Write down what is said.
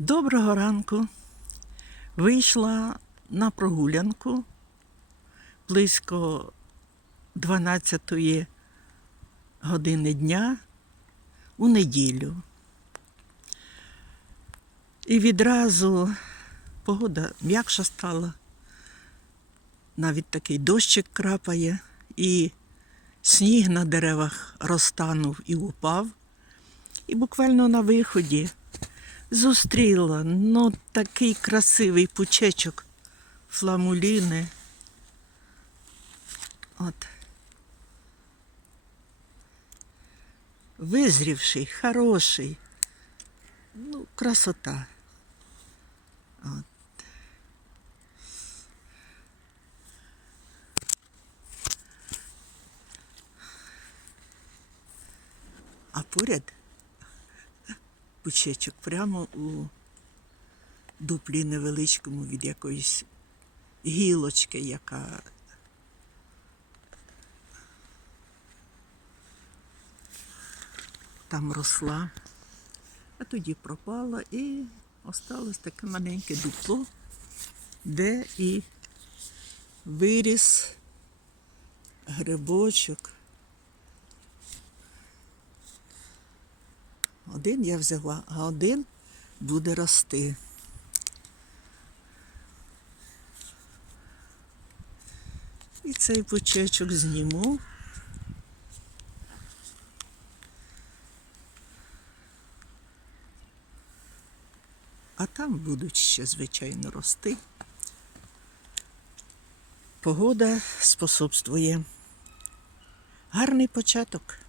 Доброго ранку. Вийшла на прогулянку близько 12 години дня у неділю. І відразу погода м'якша стала. Навіть такий дощик крапає, і сніг на деревах розтанув і упав. І буквально на виході зустріла ну, такий красивий пучечок фламуліни. От. Визрівший, хороший. Ну, красота. От. А поряд пучечок прямо у дуплі невеличкому від якоїсь гілочки, яка там росла, а тоді пропала і осталось таке маленьке дупло, де і виріс грибочок. Один я взяла, а один буде рости. І цей пучечок зніму. А там будуть ще, звичайно, рости. Погода способствує. Гарний початок.